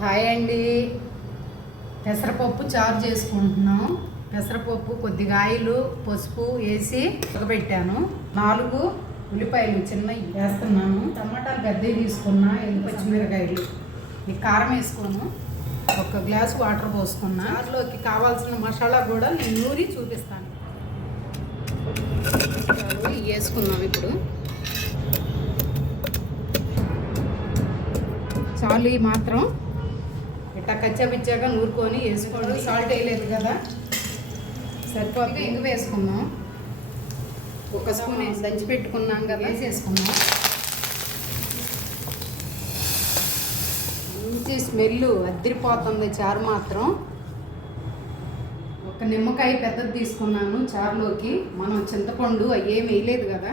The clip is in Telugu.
హాయ్ అండి. పెసరపప్పు చారు చేసుకుంటున్నాం. పెసరపప్పు కొద్దిగా ఆయిల్ పసుపు వేసి ఉడకబెట్టాను. నాలుగు ఉల్లిపాయలు చిన్నవి వేస్తున్నాను. టమాటాలు పెద్దవి తీసుకున్నా ఎల్లి పచ్చిమిరకాయలు ఈ కారం వేసుకోను. ఒక గ్లాస్ వాటర్ పోసుకున్నా. దాంట్లోకి కావాల్సిన మసాలా కూడా నేను నూరి చూపిస్తాను. ఇవి వేసుకున్నాం ఇప్పుడు. చాలు ఈ మాత్రం. కచ్చాపిచ్చాక నూరుకొని వేసుకోండి సాల్ట్ వేయలేదు కదా. సరిపోతుంది. ఇంగు వేసుకుందాం. ఒక స్పూన్ దంచి పెట్టుకున్నాం కదా. వేసేసుకుందాం మంచి స్మెల్ అద్దరిపోతుంది చారు మాత్రం. ఒక నిమ్మకాయ పెద్దది తీసుకున్నాను చారులోకి. మనం చింతపండు అవి ఏమి వేయలేదు కదా.